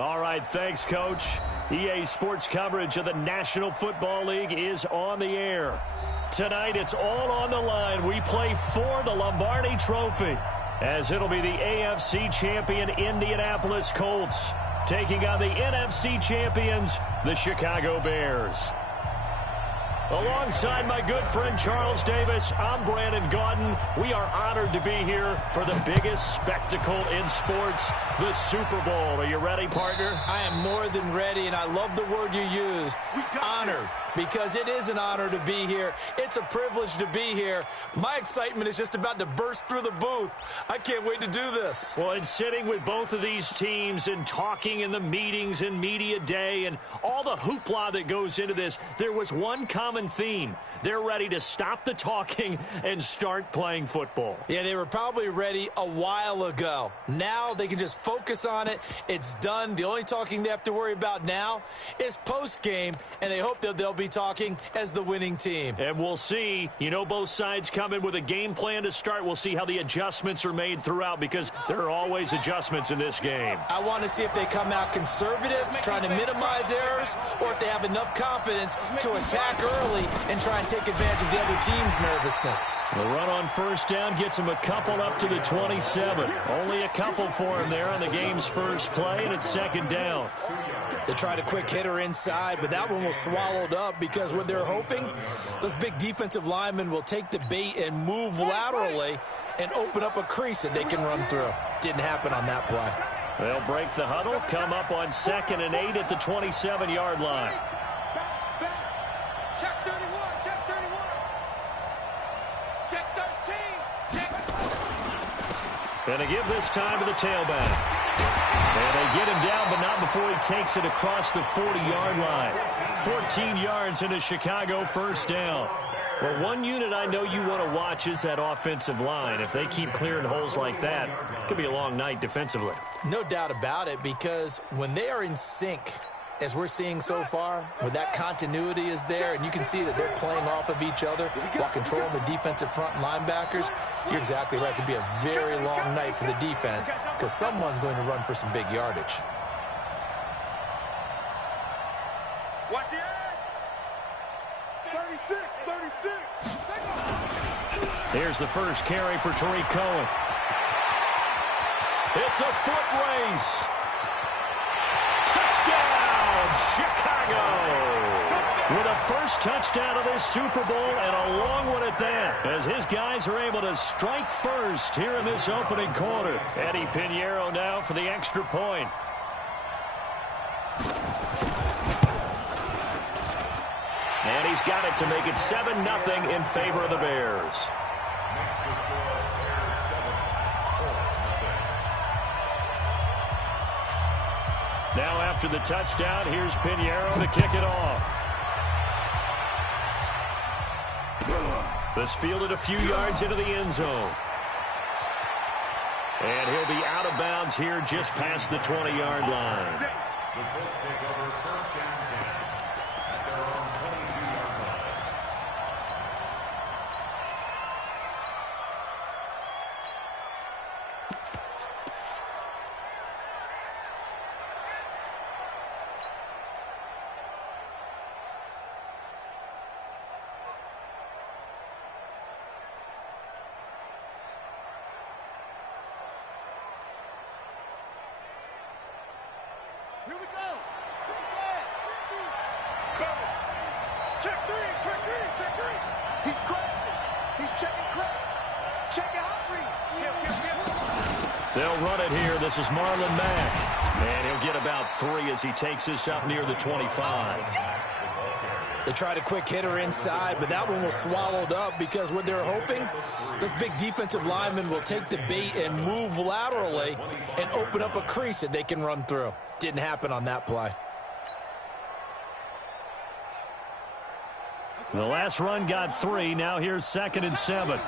All right, thanks, Coach. EA Sports coverage of the National Football League is on the air. Tonight, it's all on the line. We play for the Lombardi Trophy, as it'll be the AFC champion Indianapolis Colts taking on the NFC champions, the Chicago Bears. Alongside my good friend Charles Davis, I'm Brandon Gaudin. We are honored to be here for the biggest spectacle in sports, the Super Bowl. Are you ready, partner? I am more than ready, and I love the word you used, honored, because it is an honor to be here. It's a privilege to be here. My excitement is just about to burst through the booth. I can't wait to do this. Well, and sitting with both of these teams and talking in the meetings and media day and all the hoopla that goes into this, there was one common theme. They're ready to stop the talking and start playing football. Yeah, they were probably ready a while ago. Now they can just focus on it. It's done. The only talking they have to worry about now is post-game, and they hope that they'll be talking as the winning team. And we'll see. You know, both sides come in with a game plan to start. We'll see how the adjustments are made throughout, because there are always adjustments in this game. I want to see if they come out conservative, trying to minimize errors, or if they have enough confidence to attack early and try and take advantage of the other team's nervousness. The run on first down gets him a couple up to the 27. Only a couple for him there on the game's first play, and it's second down. They tried a quick hitter inside, but that one was swallowed up because what they're hoping, those big defensive linemen will take the bait and move laterally and open up a crease that they can run through. Didn't happen on that play. They'll break the huddle, come up on 2nd and 8 at the 27-yard line. Check 31, check 31. Check 13, check. Gonna give this time to the tailback. And they get him down, but not before he takes it across the 40-yard line. 14 yards into Chicago, first down. Well, one unit I know you want to watch is that offensive line. If they keep clearing holes like that, it could be a long night defensively. No doubt about it, because when they are in sync, as we're seeing so far, when that continuity is there, and you can see that they're playing off of each other while controlling the defensive front linebackers, you're exactly right. It could be a very long night for the defense because someone's going to run for some big yardage. Watch the edge. 36, 36. Here's the first carry for Tariq Cohen. It's a foot race. Touchdown, Chicago! With a first touchdown of this Super Bowl, and a long one at that, as his guys are able to strike first here in this opening quarter. Eddie Pinheiro now for the extra point. And he's got it to make it 7-0 in favor of the Bears. Now after the touchdown, here's Pinheiro to kick it off. This fielded a few yards into the end zone. And he'll be out of bounds here just past the 20-yard line. The Colts take over first down 10 at their own 22-yard line. Here we go. Cover. Check three, check three, check three. He's crashing. He's checking crack. Checking hot read. They'll run it here. This is Marlon Mack. And he'll get about 3 as he takes this up near the 25. They tried a quick hitter inside, but that one was swallowed up because what they're hoping, those big defensive linemen will take the bait and move laterally and open up a crease that they can run through. Didn't happen on that play. The last run got 3. Now here's 2nd and 7.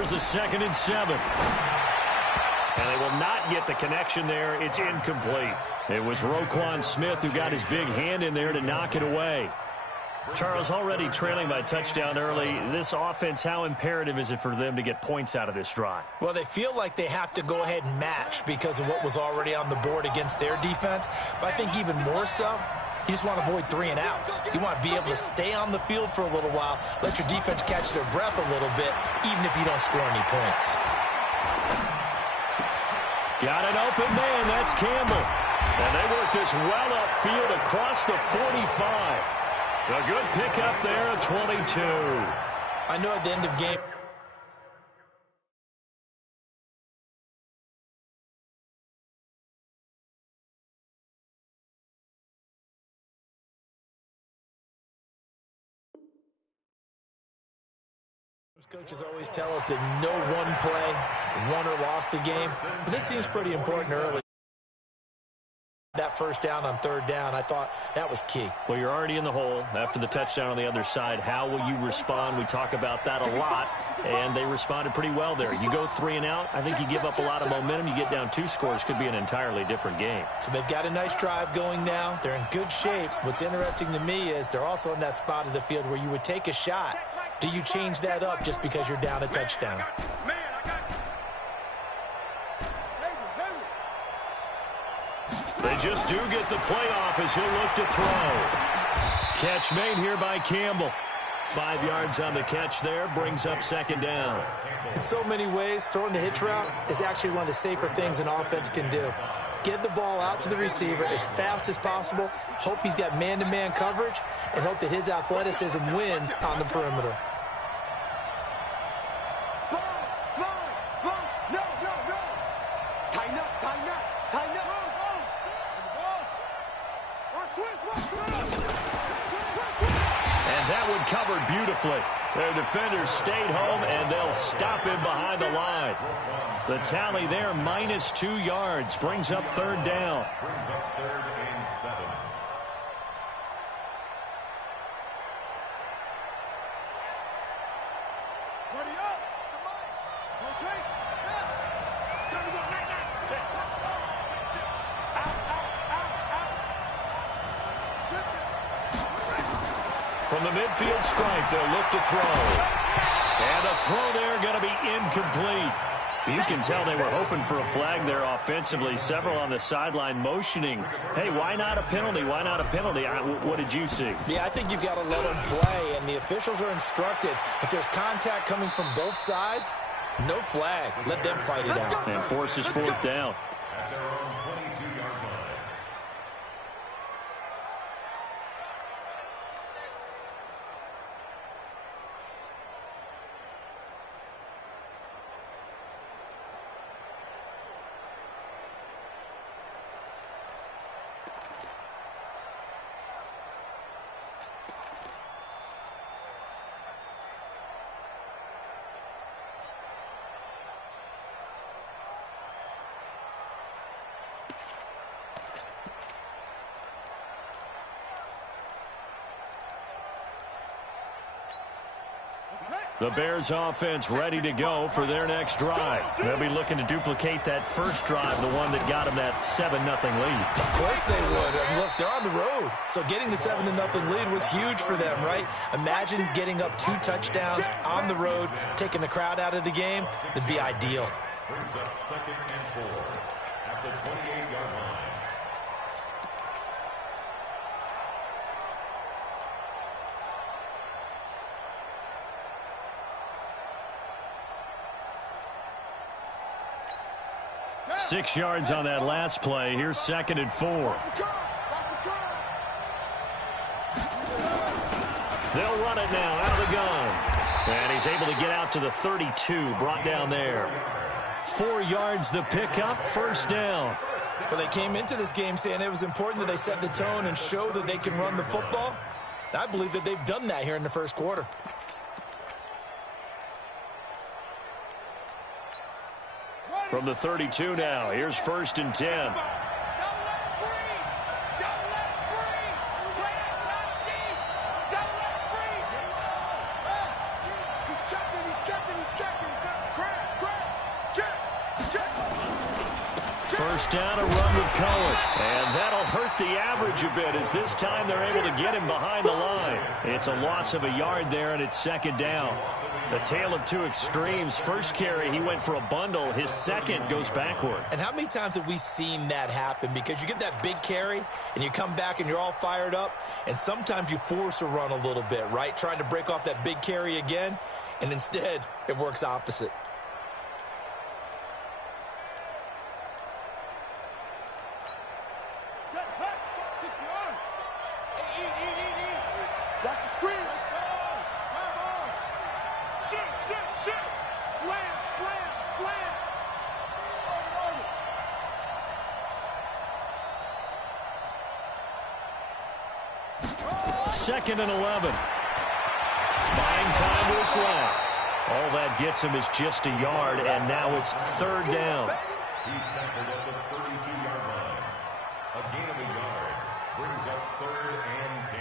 Here's a 2nd and 7. And they will not get the connection there. It's incomplete. It was Roquan Smith who got his big hand in there to knock it away. Charles, already trailing by touchdown early. This offense, how imperative is it for them to get points out of this drive? Well, they feel like they have to go ahead and match because of what was already on the board against their defense. But I think even more so, you just want to avoid 3 and outs. You want to be able to stay on the field for a little while, let your defense catch their breath a little bit, even if you don't score any points. Got an open man. That's Campbell. And they work this well upfield across the 45. A good pickup there at 22. I know at the end of game, coaches always tell us that no one play won or lost a game. But this seems pretty important early. That first down on 3rd down, I thought that was key. Well, you're already in the hole after the touchdown on the other side. How will you respond? We talk about that a lot, and they responded pretty well there. You go 3 and out, I think you give up a lot of momentum. You get down 2 scores, could be an entirely different game. So they've got a nice drive going now. They're in good shape. What's interesting to me is they're also in that spot of the field where you would take a shot. Do you change that up just because you're down a touchdown? They just do get the playoff as he'll look to throw. Catch made here by Campbell. 5 yards on the catch there, brings up 2nd down. In so many ways, throwing the hitch route is actually one of the safer things an offense can do. Get the ball out to the receiver as fast as possible, hope he's got man-to-man coverage, and hope that his athleticism wins on the perimeter. Covered beautifully. Their defenders stayed home, and they'll stop him behind the line. The tally there, -2 yards, brings up 3rd down. Brings up 3rd and 7. Ready up. Rotate. Now. Time to go. From the midfield stripe, they'll look to throw. And the throw there going to be incomplete. You can tell they were hoping for a flag there offensively. Several on the sideline motioning, hey, why not a penalty? Why not a penalty? What did you see? Yeah, I think you've got to let them play, and the officials are instructed. If there's contact coming from both sides, no flag. Let them fight it out. And forces 4th down. At their own 22-yard line. The Bears offense ready to go for their next drive. They'll be looking to duplicate that first drive, the one that got them that 7-0 lead. Of course they would. And look, they're on the road. So getting the 7-0 lead was huge for them, right? Imagine getting up 2 touchdowns on the road, taking the crowd out of the game. That'd be ideal. Brings up 2nd and 4 at the 28-yard line. Six yards on that last play. Here's 2nd and 4. They'll run it now out of the gun. And he's able to get out to the 32, brought down there. 4 yards the pickup, 1st down. Well, they came into this game saying it was important that they set the tone and show that they can run the football. I believe that they've done that here in the first quarter. From the 32 now, here's 1st and 10. First down, a run with Cohen. And that'll hurt the average a bit as this time they're able to get him behind the line. It's a loss of a yard there, and it's second down. The tale of two extremes. First carry, he went for a bundle. His second goes backward. And how many times have we seen that happen? Because you get that big carry, and you come back and you're all fired up, and sometimes you force a run a little bit, right? Trying to break off that big carry again, and instead it works opposite. Second and 11. 9 time was left. All that gets him is just a yard, and now it's third down. He's tackled at the 32-yard line. A gain of a yard brings up 3rd and 10.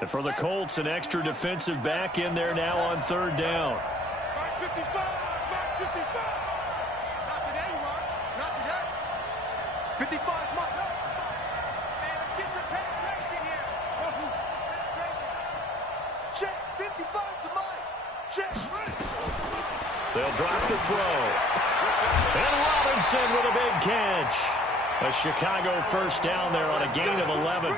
And for the Colts, an extra defensive back in there now on third down. Mark 55, Mark 55. Not today, Mark. Not today. 55, Mark. Man, let's get some penetration here. Penetration. Check 55 to Mike. Check. They'll drop the throw. And Robinson with a big catch. A Chicago first down there on a gain of 11.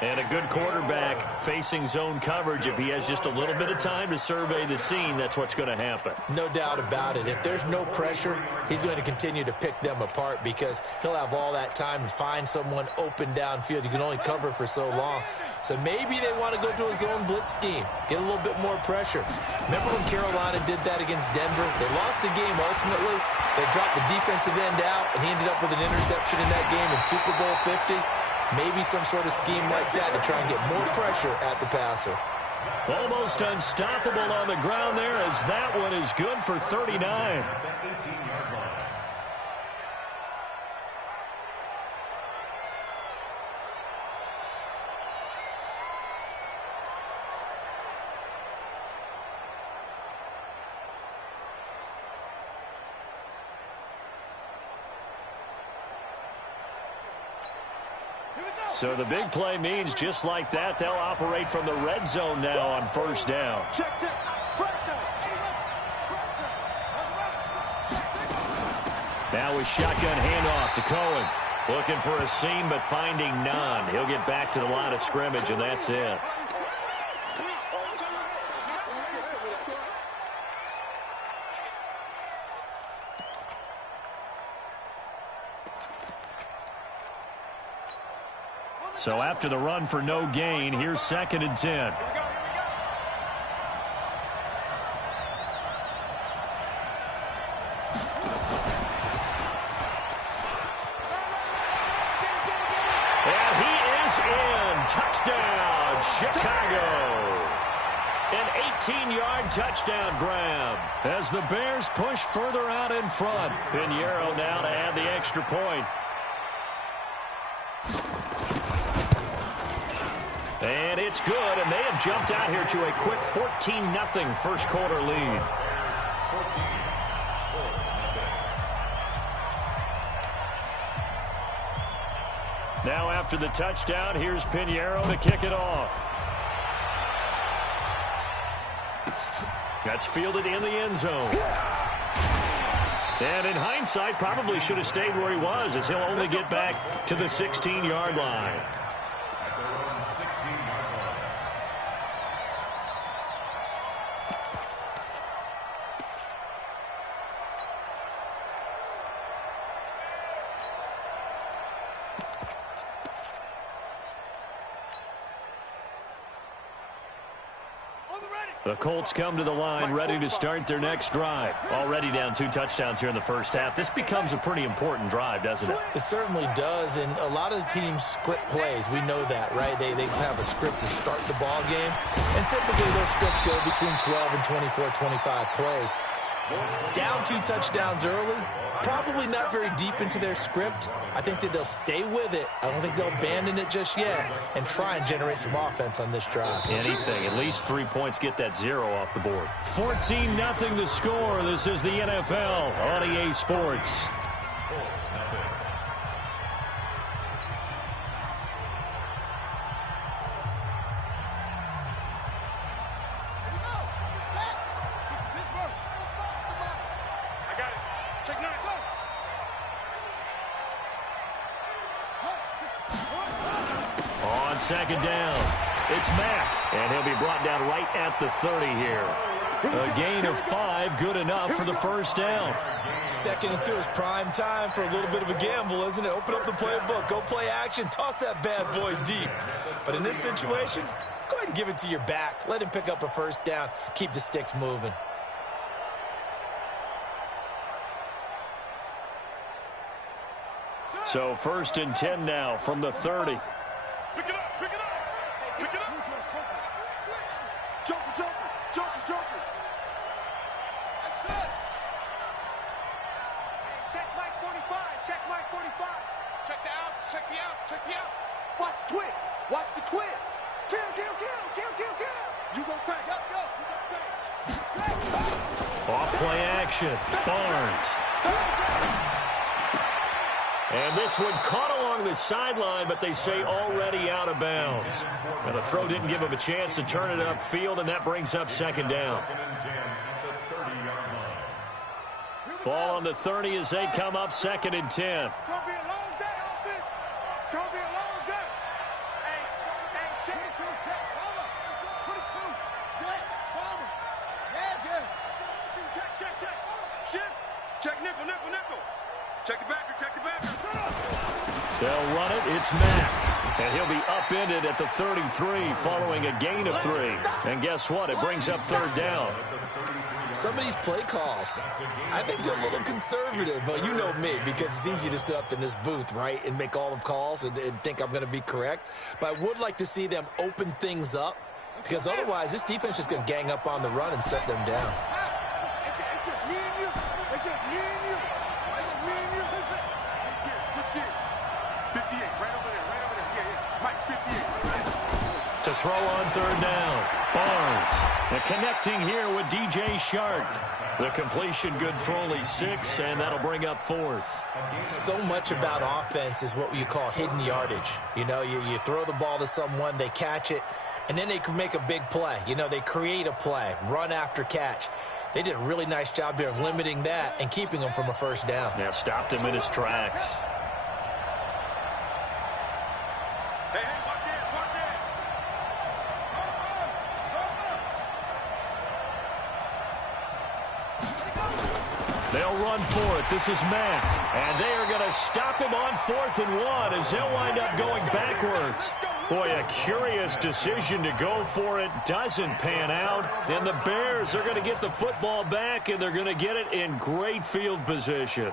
And a good quarterback facing zone coverage. If he has just a little bit of time to survey the scene, that's what's going to happen. No doubt about it. If there's no pressure, he's going to continue to pick them apart because he'll have all that time to find someone open downfield. You can only cover for so long. So maybe they want to go to a zone blitz scheme, get a little bit more pressure. Remember when Carolina did that against Denver? They lost the game ultimately. They dropped the defensive end out, and he ended up with an interception in that game in Super Bowl 50. Maybe some sort of scheme like that to try and get more pressure at the passer. Almost unstoppable on the ground there as that one is good for 39. At the 18-yard line. So the big play means just like that, they'll operate from the red zone now on first down. Check, check. Now a shotgun handoff to Cohen. Looking for a seam, but finding none. He'll get back to the line of scrimmage, and that's it. So after the run for no gain, here's 2nd and 10. And he is in. Touchdown, Chicago. An 18-yard touchdown grab as the Bears push further out in front. Pinheiro now to add the extra point. And it's good, and they have jumped out here to a quick 14-0 first quarter lead. Now after the touchdown, here's Pinheiro to kick it off. That's fielded in the end zone. And in hindsight, probably should have stayed where he was, as he'll only get back to the 16-yard line. The Colts come to the line ready to start their next drive. Already down 2 touchdowns here in the first half. This becomes a pretty important drive, doesn't it? It certainly does, and a lot of the teams script plays. We know that, right? They have a script to start the ball game, and typically those scripts go between 12 and 24, 25 plays. Down 2 touchdowns early. Probably not very deep into their script. I think that they'll stay with it. I don't think they'll abandon it just yet and try and generate some offense on this drive. Anything. At least 3 points get that 0 off the board. 14-0 the score. This is the NFL on EA Sports. Second down. It's Mack, and he'll be brought down right at the 30 here. A gain of 5, good enough for the first down. 2nd and 2 is prime time for a little bit of a gamble, isn't it? Open up the playbook, go play action, toss that bad boy deep. But in this situation, go ahead and give it to your back. Let him pick up a first down, keep the sticks moving. So 1st and 10 now from the 30. Pick it up, pick it up, pick it up. Joker, joker, joker, joker. That's it. Check Mike 45, check Mike 45. Check the outs, check the outs, check the outs. Watch the twist, watch the twist. Kill, kill, kill, kill, kill, kill. You gonna take, up, go. You gonna take. Off play action, Barnes. And this one caught along the sideline, but they say already out of bounds. And the throw didn't give him a chance to turn it upfield, and that brings up 2nd down. Ball on the 30 as they come up 2nd and 10. It's gonna be a long day, offense. It's gonna be a long day. Hey, check it, check, bomber. 22, check, bomber. Yeah, check, check, check. Shift, check nickel, nickel, nickel. Check the backer, check the backer. They'll run it. It's Mack. And he'll be upended at the 33 following a gain of 3. And guess what? It brings up 3rd down. Some of these play calls, I think they're a little conservative, but you know me, because it's easy to sit up in this booth, right, and make all the calls and think I'm going to be correct. But I would like to see them open things up, because otherwise this defense is going to gang up on the run and shut them down. It's just me and you. It's just me and you. It's just me and you. Switch gears. 58, right over there, right over there. Yeah. Mike, 58. To throw on 3rd down, Barnes. And connecting here with DJ Shark. The completion good for only 6, and that'll bring up 4th. So much about offense is what you call hidden yardage. You know, you throw the ball to someone, they catch it, and then they can make a big play. You know, they create a play, run after catch. They did a really nice job there of limiting that and keeping him from a first down. Yeah, stopped him in his tracks. Hey, watch it, watch it. They'll run for it. This is Mack. And they are going to stop him on 4th and 1 as they'll wind up going backwards. Boy, a curious decision to go for it. Doesn't pan out. And the Bears are going to get the football back, and they're going to get it in great field position.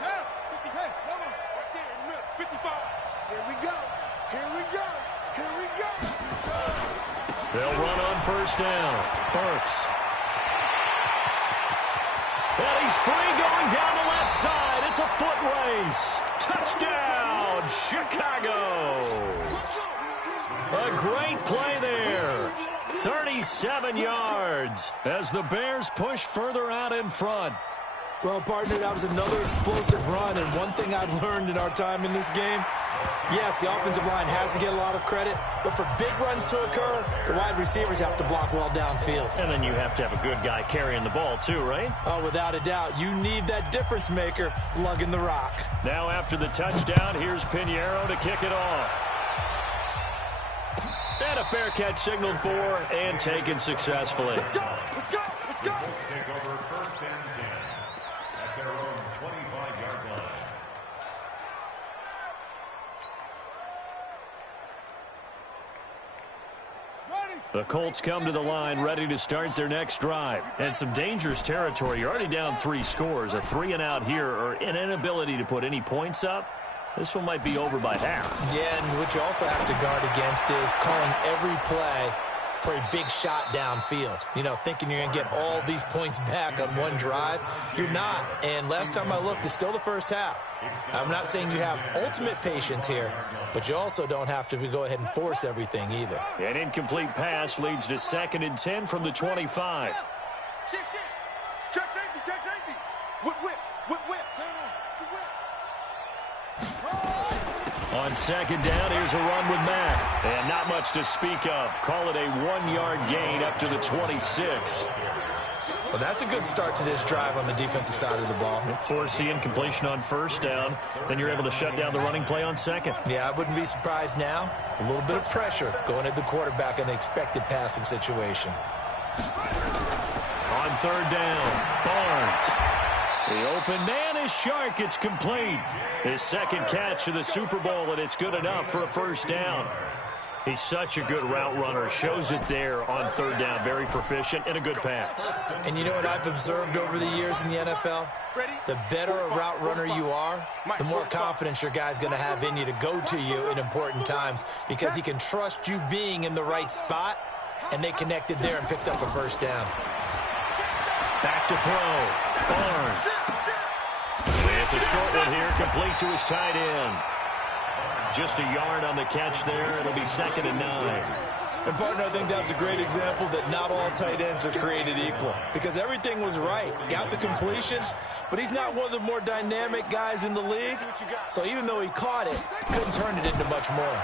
Down. 50, hey, one more. Right there in the middle. 55. Here we go. Here we go. Here we go. They'll run on 1st down. Burks. And he's free going down the left side. It's a foot race. Touchdown, Chicago. A great play there. 37 yards as the Bears push further out in front. Well, partner, that was another explosive run, and one thing I've learned in our time in this game, yes, the offensive line has to get a lot of credit, but for big runs to occur, the wide receivers have to block well downfield. And then you have to have a good guy carrying the ball too, right? Oh, without a doubt. You need that difference maker lugging the rock. Now after the touchdown, here's Pinheiro to kick it off. And a fair catch signaled for and taken successfully. Let's go. Let's go. Let's go. Let's take over 1st and 10 at their own 25-yard line. The Colts come to the line ready to start their next drive. And some dangerous territory. You're already down 3 scores. A 3-and-out here or an inability to put any points up. This one might be over by half. Yeah, and what you also have to guard against is calling every play for a big shot downfield. You know, thinking you're going to get all these points back on one drive. You're not. And last time I looked, it's still the first half. I'm not saying you have ultimate patience here, but you also don't have to go ahead and force everything either. An incomplete pass leads to 2nd and 10 from the 25. Shit. Check safety. Whip. On 2nd down, here's a run with Mack. And not much to speak of. Call it a 1-yard gain up to the 26. Well, that's a good start to this drive on the defensive side of the ball. Force the incompletion on 1st down. Then you're able to shut down the running play on 2nd. Yeah, I wouldn't be surprised now. A little bit of pressure going at the quarterback in an expected passing situation. On 3rd down, Barnes. The open man is Shark. It's complete. His 2nd catch of the Super Bowl, and it's good enough for a 1st down. He's such a good route runner. Shows it there on 3rd down. Very proficient and a good pass. And you know what I've observed over the years in the NFL? The better a route runner you are, the more confidence your guy's going to have in you to go to you in important times because he can trust you being in the right spot, and they connected there and picked up a 1st down. Back to throw. Barnes. It's a short one here, complete to his tight end. Just a yard on the catch there. It'll be 2nd and 9. And, partner, I think that's a great example that not all tight ends are created equal because everything was right. Got the completion, but he's not one of the more dynamic guys in the league. So even though he caught it, couldn't turn it into much more.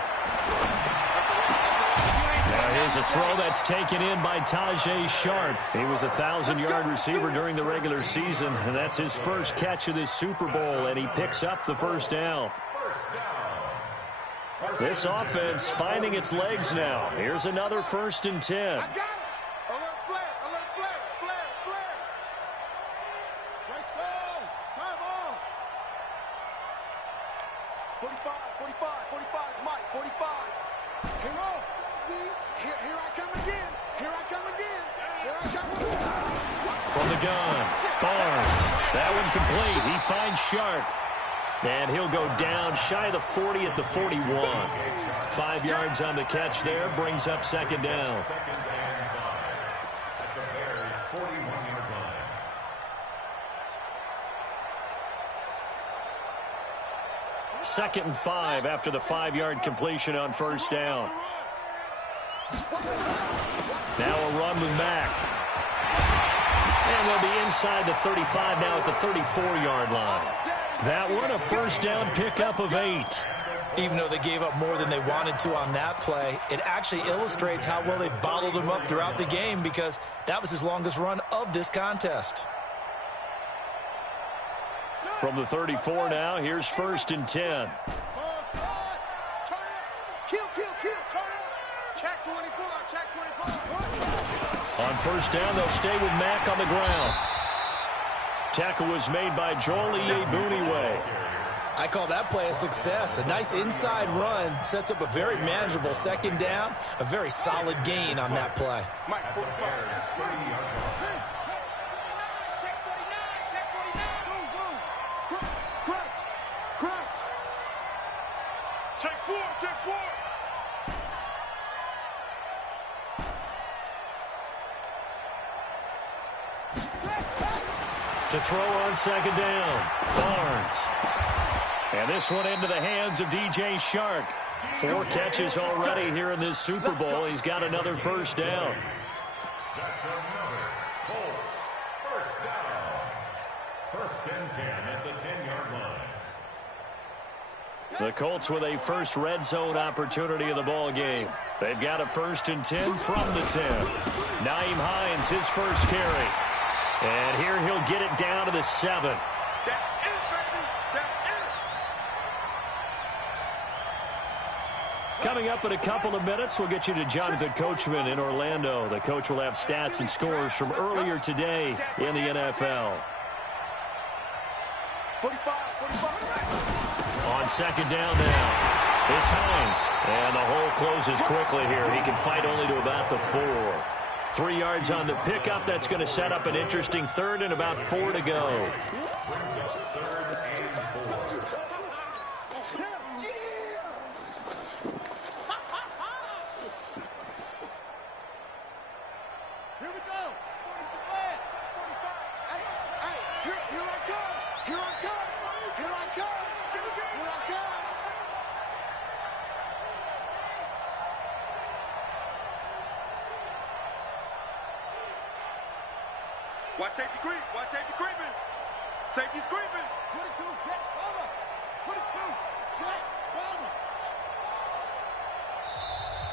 Now here's a throw that's taken in by Tajay Sharp. He was a 1,000-yard receiver during the regular season, and that's his first catch of this Super Bowl, and he picks up the 1st down. This offense finding its legs now. Here's another 1st and 10. I got it. Alert flare. Right slow. Time on. 45, Mike, 45. Come on, D. Here I come again. From the gun, Barnes. That one complete. He finds Sharp. And he'll go down shy of the 40 at the 41. 5 yards on the catch there. Brings up 2nd down. At the Bears' 41-yard line. 2nd and 5 after the 5-yard completion on 1st down. Now a run with Mack. And they'll be inside the 35 now at the 34-yard line. That one a 1st down pickup of 8. Even though they gave up more than they wanted to on that play, it actually illustrates how well they bottled him up throughout the game because that was his longest run of this contest. From the 34 now, here's 1st and 10. Kill. Turn it. Check 24. On 1st down, they'll stay with Mack on the ground. Tackle was made by Joel Iyiegbuniwe. I call that play a success. A nice inside run sets up a very manageable 2nd down. A very solid gain on that play. Mike, 45. Crunch. Take 4. To throw on 2nd down, Barnes. And this one into the hands of DJ Shark. 4 catches already here in this Super Bowl. He's got another 1st down. That's another Colts 1st down. 1st and 10 at the 10-yard line. The Colts with a first red zone opportunity of the ball game. They've got a 1st and 10 from the 10. Nyheim Hines, his first carry. And here he'll get it down to the 7. Coming up in a couple of minutes, we'll get you to Jonathan Coachman in Orlando. The coach will have stats and scores from earlier today in the NFL. 45. On 2nd down now, it's Hines. And the hole closes quickly here. He can fight only to about the 4. 3 yards on the pickup. That's going to set up an interesting 3rd and about 4 to go. Brings up 3rd and 4. Here we go. 45. Hey, here I come. Here I come. Here I come. Here I come. Watch safety creep. Watch safety creeping. Safety's creeping. 22, jet, bomber. 22, jet, bomber.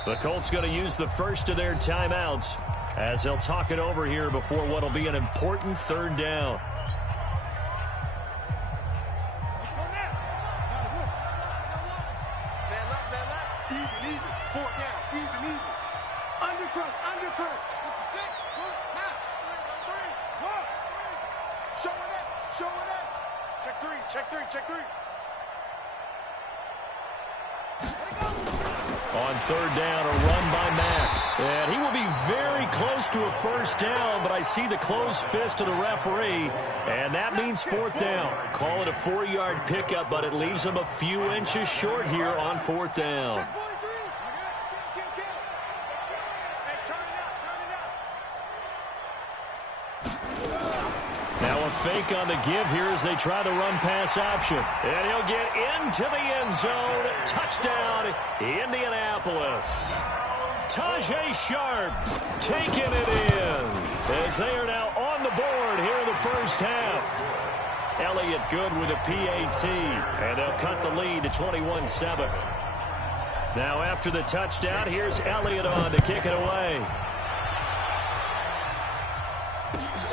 The Colts going to use the first of their timeouts as they'll talk it over here before what will be an important third down. Let's go now. Man left. Even. Fourth down. Even. Undercrush. 56. Good. Now. 3. One. Showing it. Check three. On third down, a run by Mack. And he will be very close to a first down, but I see the closed fist of the referee, and that means fourth down. Call it a 4-yard pickup, but it leaves him a few inches short here on fourth down. Now a fake on the give here as they try the run-pass option. And he'll get into the end zone. Touchdown, Indianapolis. Tajay Sharp taking it in as they are now on the board here in the first half. Elliott good with a PAT, and they'll cut the lead to 21-7. Now after the touchdown, here's Elliott on to kick it away.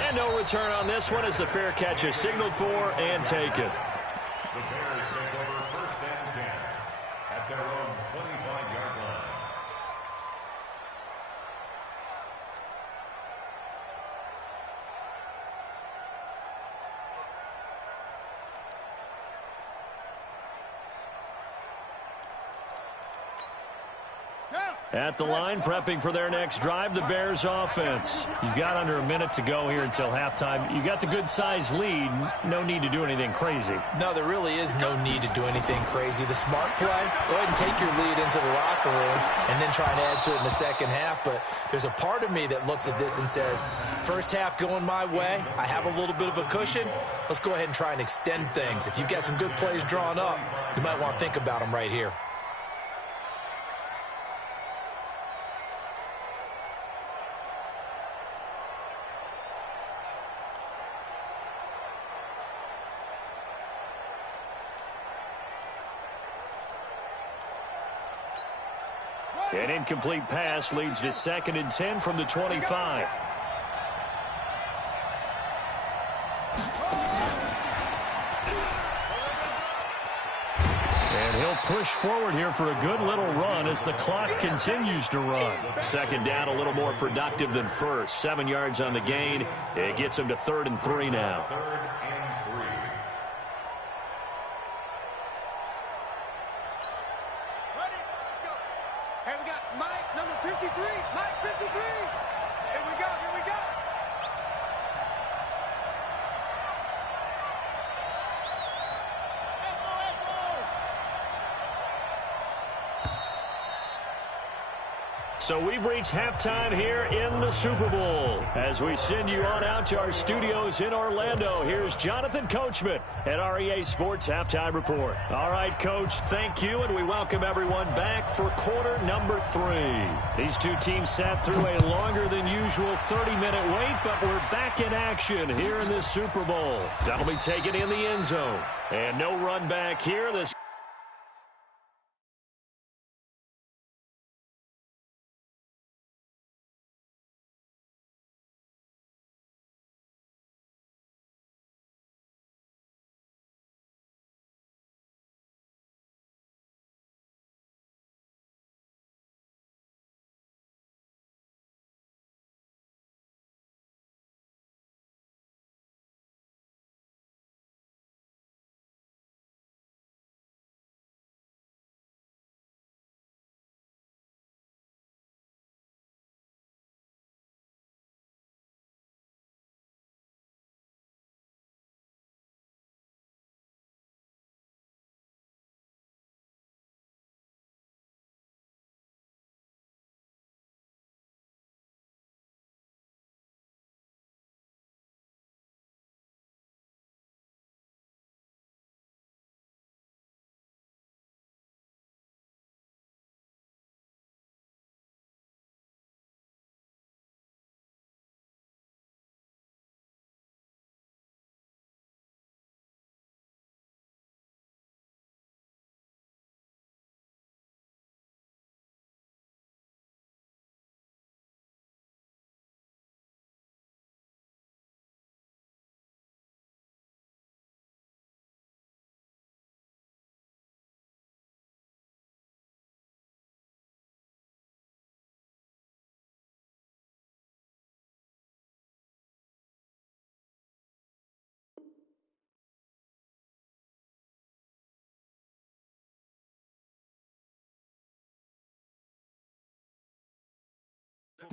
And no return on this one as the fair catch is signaled for and taken. The Bears take over first and 10 at their own 25-yard line. At the line, prepping for their next drive, the Bears offense. You've got under a minute to go here until halftime. You got the good-sized lead. No need to do anything crazy. No, there really is no need to do anything crazy. The smart play, go ahead and take your lead into the locker room and then try and add to it in the second half. But there's a part of me that looks at this and says, first half going my way, I have a little bit of a cushion. Let's go ahead and try and extend things. If you've got some good plays drawn up, you might want to think about them right here. An incomplete pass leads to 2nd and 10 from the 25. And he'll push forward here for a good little run as the clock continues to run. Second down, a little more productive than first. 7 yards on the gain. It gets him to 3rd and 3 now. 3rd and 3. Hey, we got Mike, number 53. Mike, 53. Here we go. So we've reached halftime here in the Super Bowl. As we send you on out to our studios in Orlando, here's Jonathan Coachman at REA Sports Halftime Report. All right, Coach, thank you, and we welcome everyone back for quarter number 3. These two teams sat through a longer than usual 30-minute wait, but we're back in action here in this Super Bowl. That'll be taken in the end zone. And no run back here. This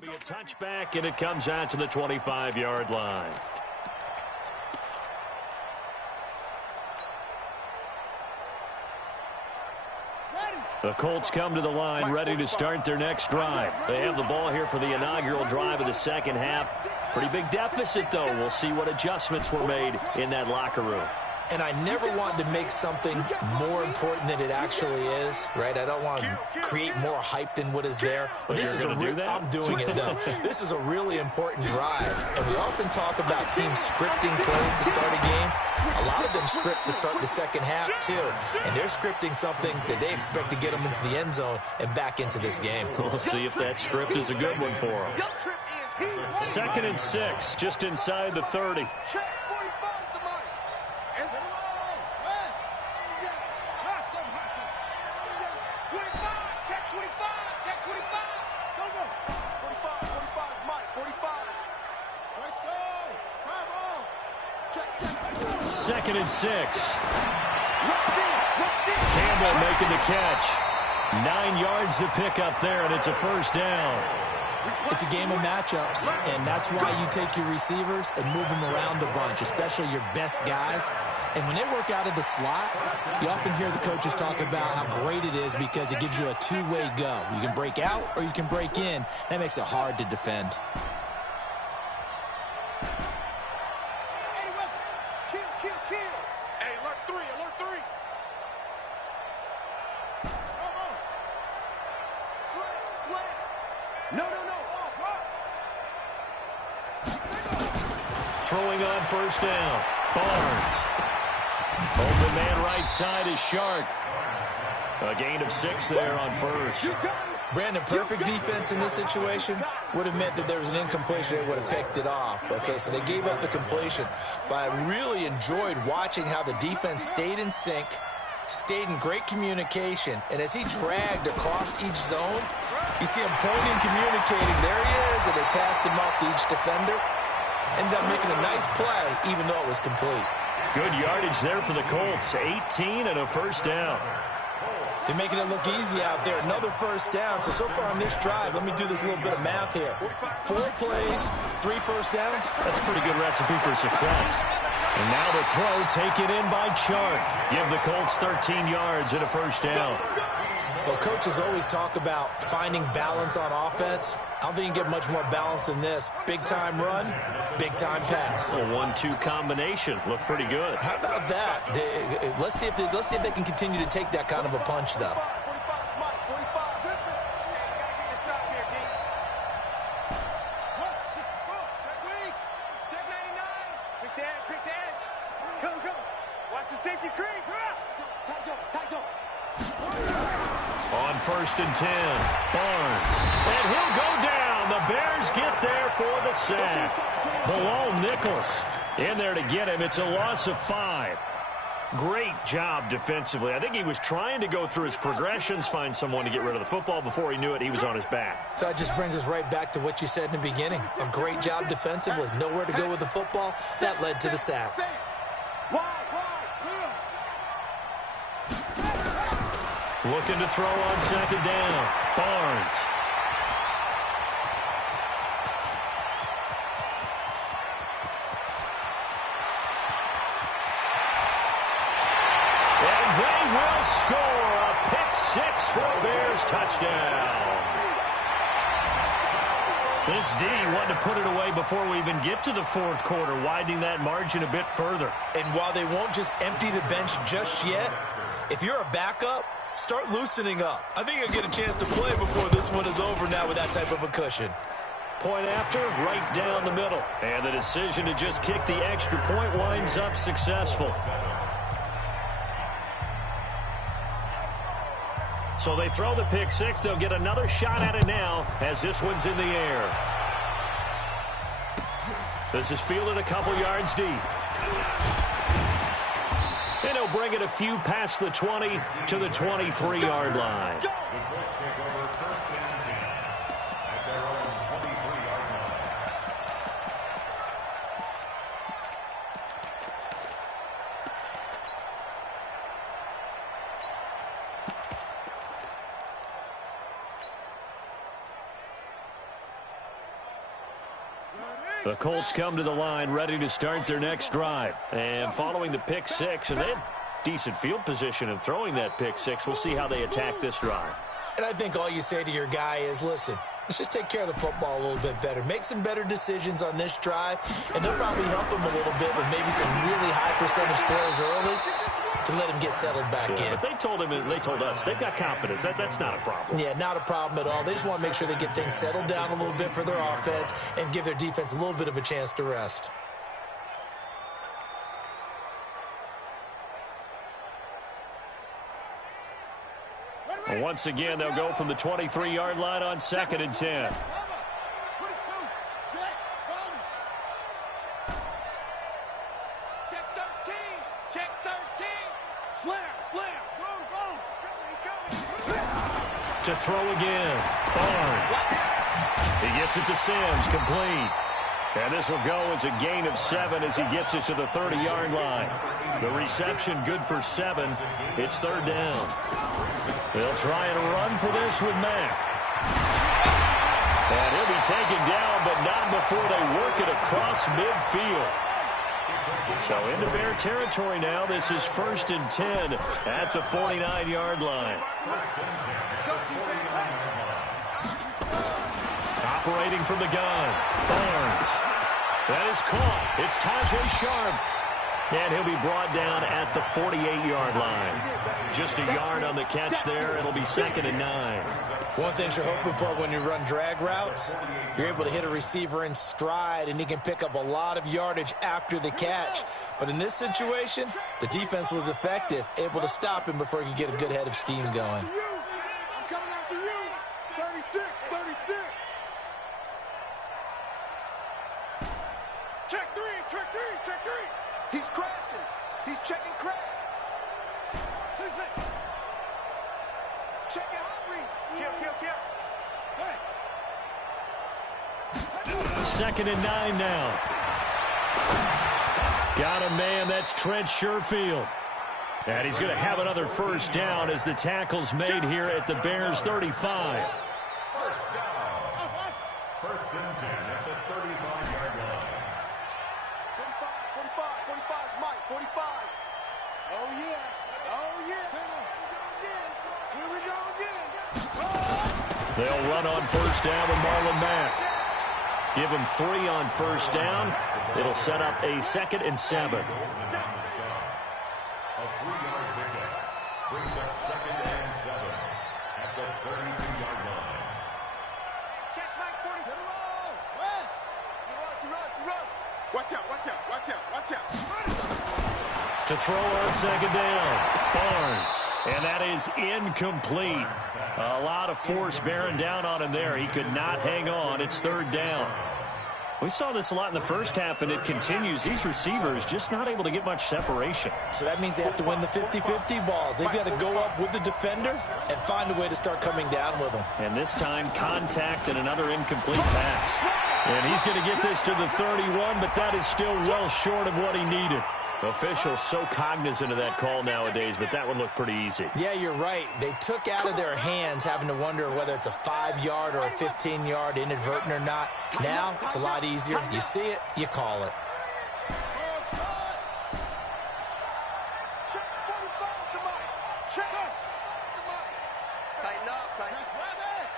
It'll be a touchback, and it comes out to the 25-yard line. The Colts come to the line ready to start their next drive. They have the ball here for the inaugural drive of the second half. Pretty big deficit, though. We'll see what adjustments were made in that locker room. And I never want to make something more important than it actually is, right? I don't want to create more hype than what is there. But this is I'm doing it, though. This is a really important drive. And we often talk about teams scripting plays to start a game. A lot of them script to start the second half, too. And they're scripting something that they expect to get them into the end zone and back into this game. We'll see if that script is a good one for them. 2nd and 6, just inside the 30. Second and 6. Campbell making the catch. 9 yards to pick up there, and it's a first down. It's a game of matchups, and that's why you take your receivers and move them around a bunch, especially your best guys. And when they work out of the slot, you often hear the coaches talk about how great it is because it gives you a two-way go. You can break out or you can break in. That makes it hard to defend. Throwing on first down. Barnes. Open man right side is Shark. A gain of 6 there on first. Brandon, perfect defense in this situation would have meant that there was an incompletion. They would have picked it off. Okay, so they gave up the completion. But I really enjoyed watching how the defense stayed in sync, stayed in great communication, and as he dragged across each zone, you see him pointing, communicating. There he is, and they passed him off to each defender. Ended up making a nice play, even though it was complete. Good yardage there for the Colts. 18 and a first down. They're making it look easy out there. Another first down. So far on this drive, let me do this little bit of math here. 4 plays, 3 first downs. That's a pretty good recipe for success. And now the throw taken in by Chark. Give the Colts 13 yards and a first down. Well, coaches always talk about finding balance on offense. I don't think you can get much more balance than this. Big-time run, big-time pass. A 1-2 combination. Looked pretty good. How about that? Let's see if they can continue to take that kind of a punch, though. On 1st and 10, Barnes. And he'll go down. The Bears get there for the sack. Below Nichols in there to get him. It's a loss of 5. Great job defensively. I think he was trying to go through his progressions, find someone to get rid of the football. Before he knew it, he was on his back. So that just brings us right back to what you said in the beginning. A great job defensively. Nowhere to go with the football. That led to the sack. Looking to throw on 2nd down. Barnes. And they will score a pick-6 for a Bears touchdown. This D wanted to put it away before we even get to the 4th quarter, widening that margin a bit further. And while they won't just empty the bench just yet, if you're a backup, start loosening up. I think you'll get a chance to play before this one is over now with that type of a cushion. Point after, right down the middle. And the decision to just kick the extra point winds up successful. So they throw the pick-6. They'll get another shot at it now as this one's in the air. This is fielded a couple yards deep. And he'll bring it a few past the 20 to the 23-yard line. The Colts come to the line ready to start their next drive. And following the pick six, and they had decent field position in throwing that pick six. We'll see how they attack this drive. And I think all you say to your guy is, listen, let's just take care of the football a little bit better. Make some better decisions on this drive, and they'll probably help him a little bit with maybe some really high percentage throws early to let him get settled back in. But they told him, and they told us, they've got confidence. That's not a problem. Yeah, not a problem at all. They just want to make sure they get things settled down a little bit for their offense and give their defense a little bit of a chance to rest. Once again, they'll go from the 23-yard line on 2nd and 10. To throw again. Barnes. He gets it to Sims, complete. And this will go as a gain of 7 as he gets it to the 30-yard line. The reception good for 7. It's 3rd down. They'll try and run for this with Mack. And he'll be taken down, but not before they work it across midfield. So into Bear territory now. This is 1st and 10 at the 49-yard line. Operating from the gun. Barnes. That is caught. It's Tajay Sharp. And he'll be brought down at the 48-yard line. Just a yard on the catch there. It'll be 2nd and 9. One thing you're hoping for when you run drag routes, you're able to hit a receiver in stride, and he can pick up a lot of yardage after the catch. But in this situation, the defense was effective, able to stop him before he could get a good head of steam going. I'm coming after you. 36, 36. Check three, check three, check three. He's crashing. He's checking crash. Check it out, Reed. Kill. Hey. 2nd and 9 now. Got a man. That's Trent Sherfield. And he's going to have another 1st down as the tackle's made here at the Bears' 35. 1st down. 1st and 10 at the 35-yard line. 45, Mike, 45. Oh, yeah. Here we go again. They'll run on 1st down with Marlon Mack. Give him 3 on 1st down. It'll set up a 2nd and 7. A 3-yard pickup brings up 2nd and 7 at the 32-yard line. Check Mike, 40. Get him all. Run. Watch out. To throw on 2nd down. Barnes. And that is incomplete. A lot of force bearing down on him there. He could not hang on. It's 3rd down. We saw this a lot in the first half, and it continues. These receivers just not able to get much separation. So that means they have to win the 50-50 balls. They've got to go up with the defender and find a way to start coming down with them. And this time, contact and another incomplete pass. And he's going to get this to the 31, but that is still well short of what he needed. Officials so cognizant of that call nowadays, but that would look pretty easy. Yeah, you're right. They took out of their hands having to wonder whether it's a 5-yard or a 15-yard inadvertent or not. Now, it's a lot easier. You see it, you call it. Tighten up. Grab it.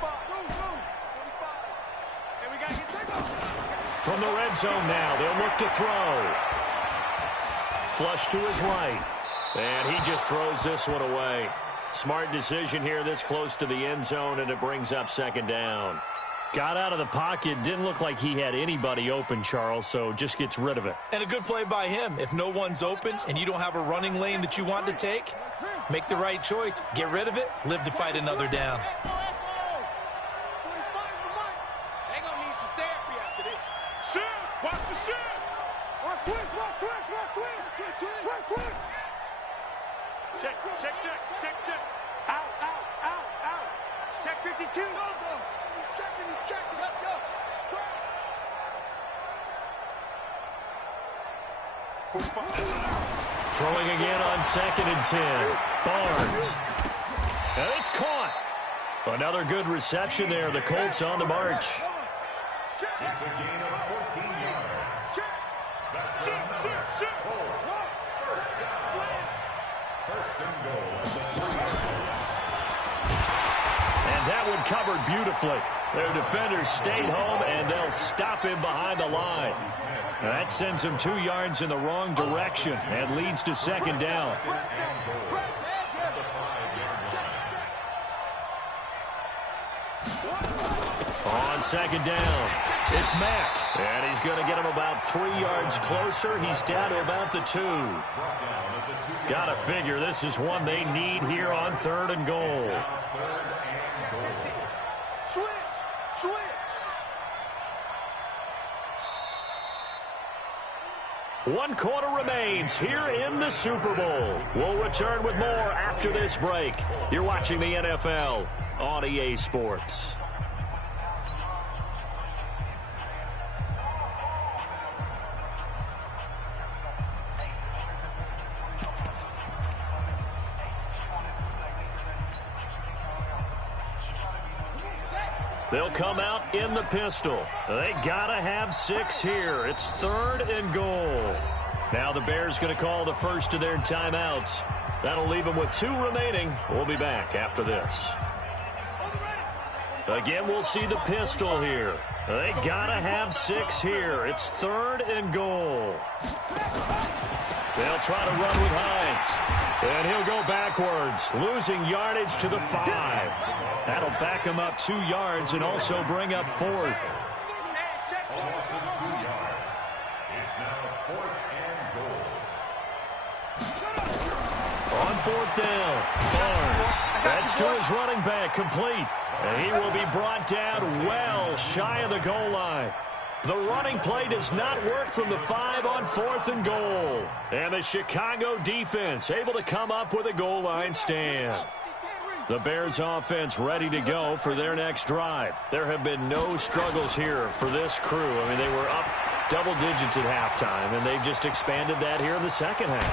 45. And we got to get From the red zone now, they'll look to throw. Flush to his right. And he just throws this one away. Smart decision here this close to the end zone, and it brings up 2nd down. Got out of the pocket. Didn't look like he had anybody open, Charles, so just gets rid of it. And a good play by him. If no one's open and you don't have a running lane that you want to take, make the right choice. Get rid of it. Live to fight another down. Check. Out. Check 52. He's checking. Let go. Throwing again on 2nd and 10. Barnes. And it's caught. Another good reception there. The Colts on the march. It's a gain of 14 yards. That's another Colts first down. First and goal at the 3-yard line. And that one covered beautifully. Their defenders stayed home, and they'll stop him behind the line. That sends him 2 yards in the wrong direction and leads to second down. On second down, it's Mack, and he's going to get him about 3 yards closer. He's down to about the 2. Got to figure this is one they need here on 3rd and goal. Switch. One quarter remains here in the Super Bowl. We'll return with more after this break. You're watching the NFL on EA Sports. They'll come out in the pistol. They got to have 6 here. It's 3rd and goal. Now the Bears going to call the first of their timeouts. That'll leave them with 2 remaining. We'll be back after this. Again, we'll see the pistol here. They got to have 6 here. It's 3rd and goal. They'll try to run with Hines. And he'll go backwards, losing yardage to the 5. That'll back him up 2 yards and also bring up 4th. Almost 2 yards. It's now 4th and goal. On 4th down, Barnes. That's to his running back, complete. And he will be brought down well shy of the goal line. The running play does not work from the 5 on 4th and goal. And the Chicago defense able to come up with a goal line stand. The Bears offense ready to go for their next drive. There have been no struggles here for this crew. I mean, they were up double digits at halftime, and they've just expanded that here in the second half.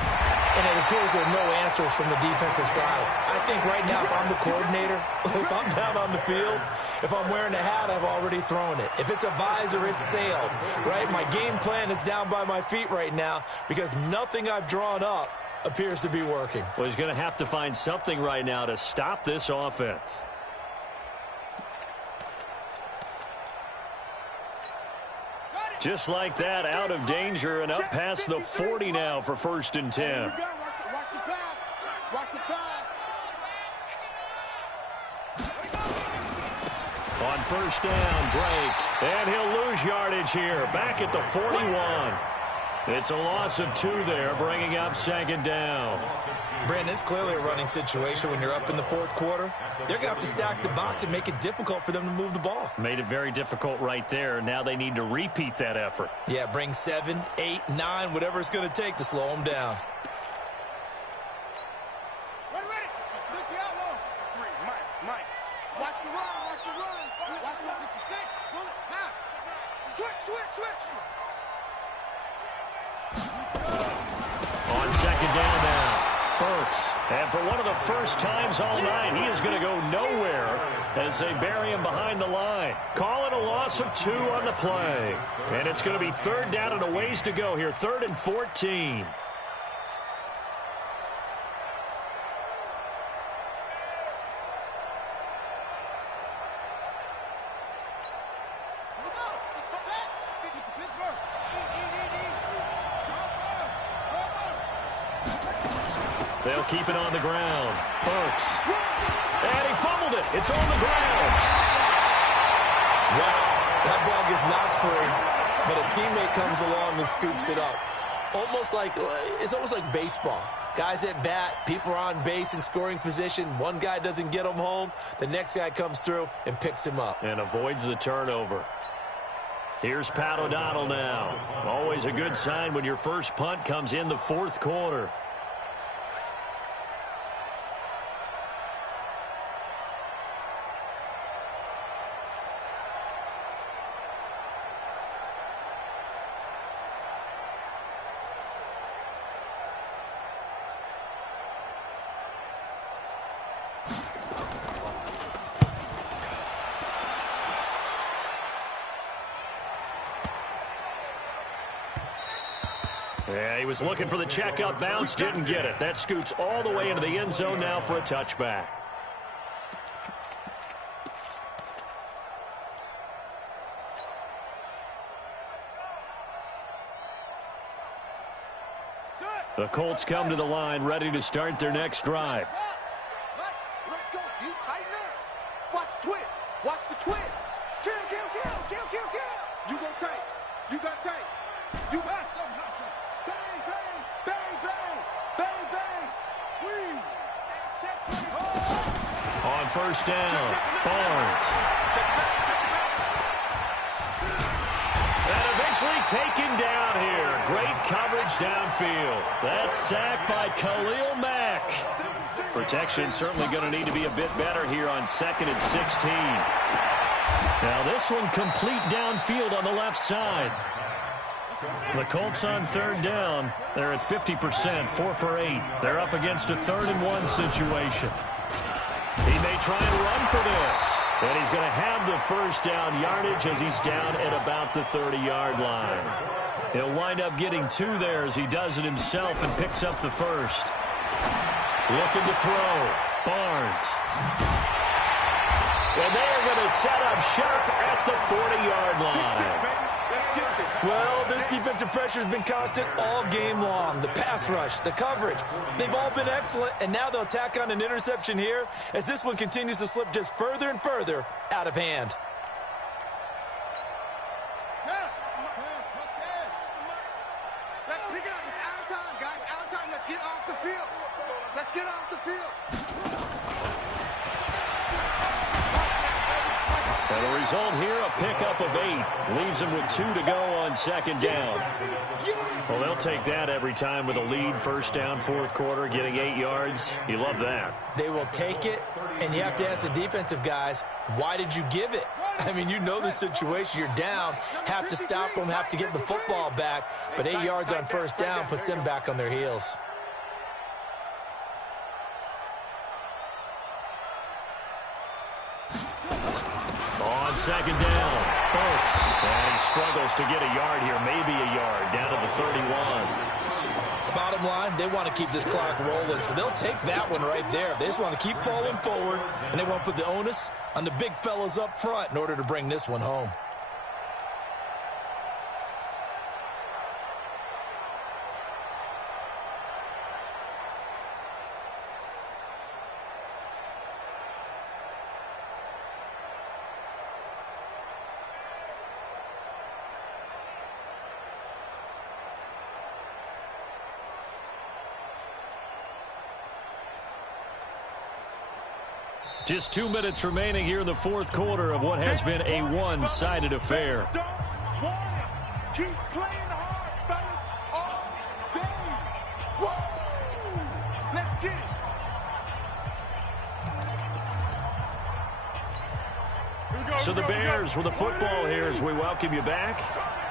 And it appears there are no answers from the defensive side. I think right now, if I'm the coordinator, if I'm down on the field, if I'm wearing a hat, I've already thrown it. If it's a visor, it's sailed, right? My game plan is down by my feet right now because nothing I've drawn up appears to be working. Well, he's going to have to find something right now to stop this offense. Just like that, out of danger and up past the 40 now for 1st and 10. Watch the pass. Watch the pass. On 1st down, Drake. And he'll lose yardage here. Back at the 41. It's a loss of 2 there, bringing up 2nd down. Brandon, it's clearly a running situation when you're up in the 4th quarter. They're going to have to stack the box and make it difficult for them to move the ball. Made it very difficult right there. Now they need to repeat that effort. Yeah, bring 7, 8, 9, whatever it's going to take to slow them down. Ready. Switch the outlaw. 3, Mike. Watch the run. Watch the 66. Pull it. Now. Switch. On 2nd down now, Burks. And for one of the first times all night, he is going to go nowhere as they bury him behind the line. Call it a loss of 2 on the play. And it's going to be 3rd down and a ways to go here, 3rd and 14. They'll keep it on the ground. Burks. And he fumbled it. It's on the ground. Wow, that ball gets knocked free, but a teammate comes along and scoops it up. It's almost like baseball. Guys at bat, people are on base in scoring position. One guy doesn't get him home. The next guy comes through and picks him up. And avoids the turnover. Here's Pat O'Donnell now. Always a good sign when your first punt comes in the 4th quarter. Yeah, he was looking for the checkup bounce, didn't get it. That scoots all the way into the end zone now for a touchback. The Colts come to the line, ready to start their next drive. Let's go, dude. Tighten up. Watch the twist. Watch the twist. Kill. You go tight. You got tight. You hustle. Bang, bang, bang, bang, bang, bang. Swing. On first down, Barnes. And eventually taken down here. Great coverage downfield. That's sacked by Khalil Mack. Protection certainly going to need to be a bit better here on 2nd and 16. Now this one complete downfield on the left side. The Colts on 3rd down. They're at 50%, 4 for 8. They're up against a 3rd and 1 situation. He may try and run for this. And he's going to have the first down yardage as he's down at about the 30-yard line. He'll wind up getting 2 there as he does it himself and picks up the first. Looking to throw. Barnes. And they are going to set up shop at the 40-yard line. Well, this defensive pressure has been constant all game long. The pass rush, the coverage, they've all been excellent, and now they'll tack on an interception here as this one continues to slip just further and further out of hand. Let's pick it up. It's out of time, guys. Out of time. Let's get off the field. Let's get off the field. And the result here, a pickup of 8. Leaves them with 2 to go on 2nd down. Well, they'll take that every time with a lead. First down, 4th quarter, getting 8 yards. You love that. They will take it, and you have to ask the defensive guys, why did you give it? I mean, you know the situation. You're down, have to stop them, have to get the football back. But 8 yards on first down puts them back on their heels. On 2nd down, Burks. And he struggles to get a yard here, maybe a yard, down to the 31. Bottom line, they want to keep this clock rolling, so they'll take that one right there. They just want to keep falling forward, and they want to put the onus on the big fellas up front in order to bring this one home. Just 2 minutes remaining here in the 4th quarter of what has been a one-sided affair. Keep playing hard, fellas, all day. Woo! Let's get it. So the Bears with the football here as we welcome you back.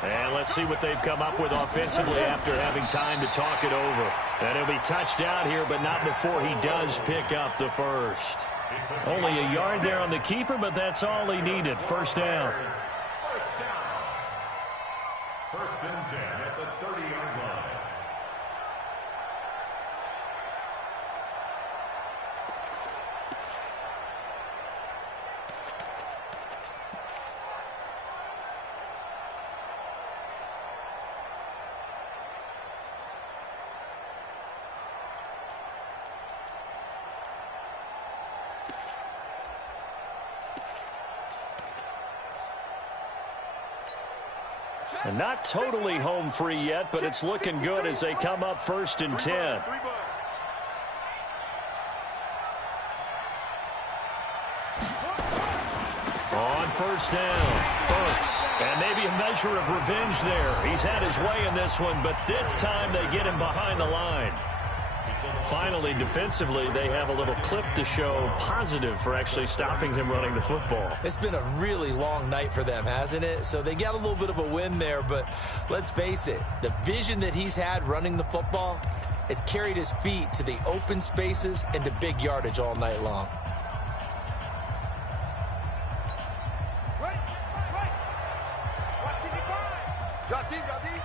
And let's see what they've come up with offensively after having time to talk it over. And he'll be touched out here, but not before he does pick up the first. Only a yard there on the keeper, but that's all he needed. First down. First and 10 at the 30-yard line. And not totally home free yet, but it's looking good as they come up 1st and 10. On first down, Burks. And maybe a measure of revenge there. He's had his way in this one, but this time they get him behind the line. Finally, defensively, they have a little clip to show positive for actually stopping him running the football. It's been a really long night for them, hasn't it? So they got a little bit of a win there, but let's face it, the vision that he's had running the football has carried his feet to the open spaces and to big yardage all night long. Drop deep, drop deep.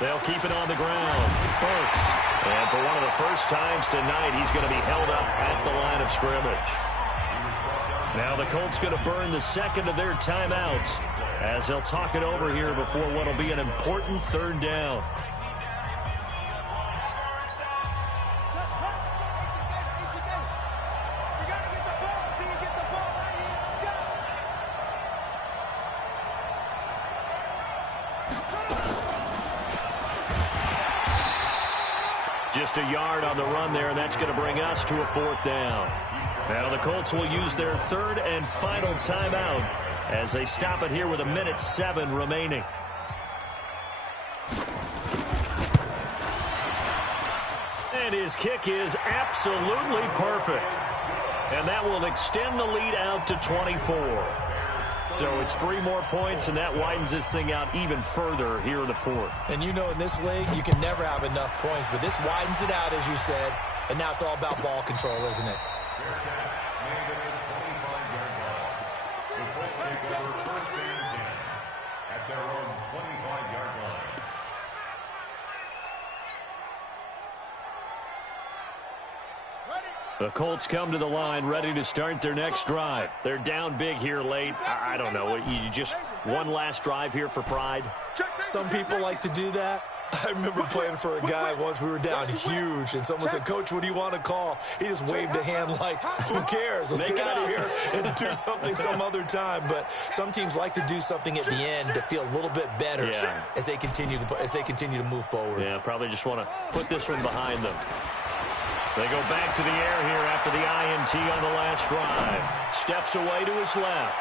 They'll keep it on the ground. Burks. And for one of the first times tonight, he's going to be held up at the line of scrimmage. Now the Colts going to burn the second of their timeouts as they'll talk it over here before what will be an important third down. Just a yard on the run there, and that's going to bring us to a fourth down. Now the Colts will use their third and final timeout as they stop it here with 1:07 remaining. And his kick is absolutely perfect. And that will extend the lead out to 24. So it's 3 more points, and that widens this thing out even further here in the fourth. And you know in this league, you can never have enough points, but this widens it out, as you said, and now it's all about ball control, isn't it? At their own 25-yard line. The Colts come to the line ready to start their next drive. They're down big here late. I don't know. You just one last drive here for pride? Some people like to do that. I remember playing for a guy once. We were down huge, and someone said, "Coach, what do you want to call?" He just waved a hand like, who cares? Let's get out of here and do something some other time. But some teams like to do something at the end to feel a little bit better as they continue to move forward. Yeah, probably just want to put this one behind them. They go back to the air here after the INT on the last drive. Steps away to his left.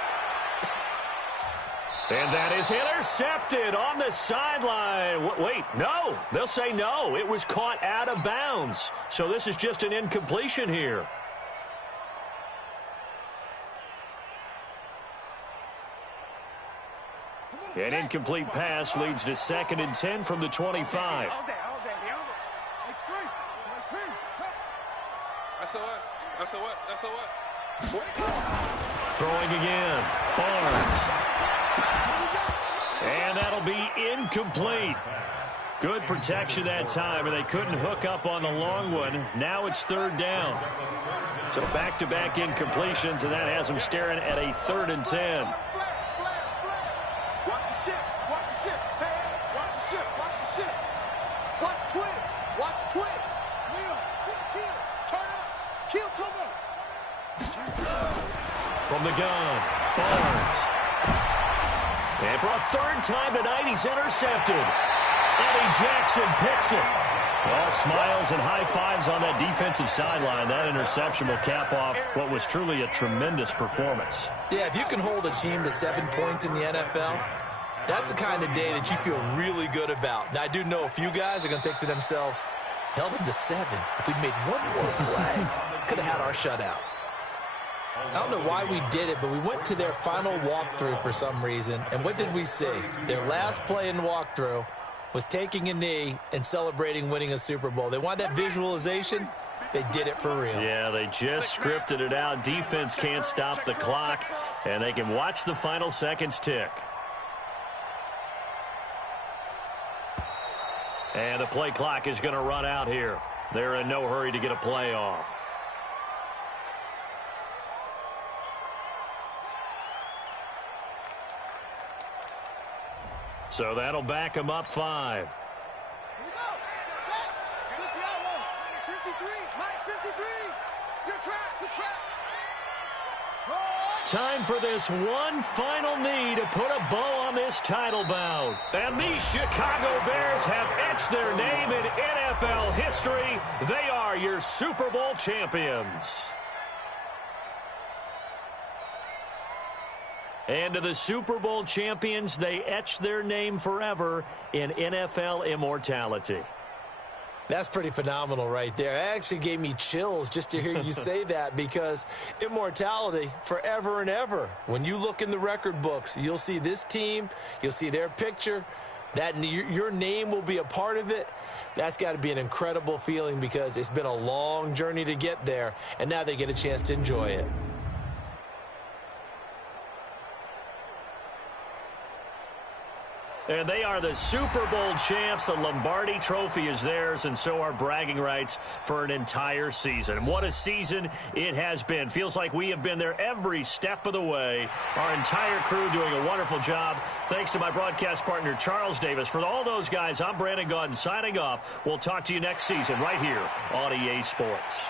And that is intercepted on the sideline. Wait, no. They'll say no. It was caught out of bounds. So this is just an incompletion here. An incomplete pass leads to 2nd and 10 from the 25. Throwing again. Barnes. And that'll be incomplete. Good protection that time, and they couldn't hook up on the long one. Now it's 3rd down. So back-to-back incompletions, and that has them staring at a 3rd and 10. Watch the ship. Watch the ship. Hey, watch the ship. Watch the ship. Watch twins. Watch twins. Wheel. Kill. Turn up. Kill. Come on. From the gun, Barnes. And for a 3rd time tonight, he's intercepted. Eddie Jackson picks it. All smiles and high fives on that defensive sideline. That interception will cap off what was truly a tremendous performance. Yeah, if you can hold a team to 7 points in the NFL, that's the kind of day that you feel really good about. Now, I do know a few guys are going to think to themselves, held them to 7. If we'd made one more play, could have had our shutout. I don't know why we did it, but we went to their final walkthrough for some reason, and what did we see? Their last play in walkthrough was taking a knee and celebrating winning a Super Bowl. They want that visualization. They did it for real. Yeah, they just scripted it out. Defense can't stop the clock, and they can watch the final seconds tick. And the play clock is going to run out here. They're in no hurry to get a play off. So that'll back them up 5. Here we go. This is the outlaw. 53. Mike 53. Your track. Your track. Time for this one final knee to put a bow on this title bout. And the Chicago Bears have etched their name in NFL history. They are your Super Bowl champions. And to the Super Bowl champions, they etch their name forever in NFL immortality. That's pretty phenomenal right there. It actually gave me chills just to hear you say that, because immortality forever and ever. When you look in the record books, you'll see this team, you'll see their picture, that your name will be a part of it. That's got to be an incredible feeling, because it's been a long journey to get there, and now they get a chance to enjoy it. And they are the Super Bowl champs. The Lombardi Trophy is theirs, and so are bragging rights for an entire season. What a season it has been. Feels like we have been there every step of the way. Our entire crew doing a wonderful job. Thanks to my broadcast partner, Charles Davis. For all those guys, I'm Brandon Gaudin signing off. We'll talk to you next season right here on EA Sports.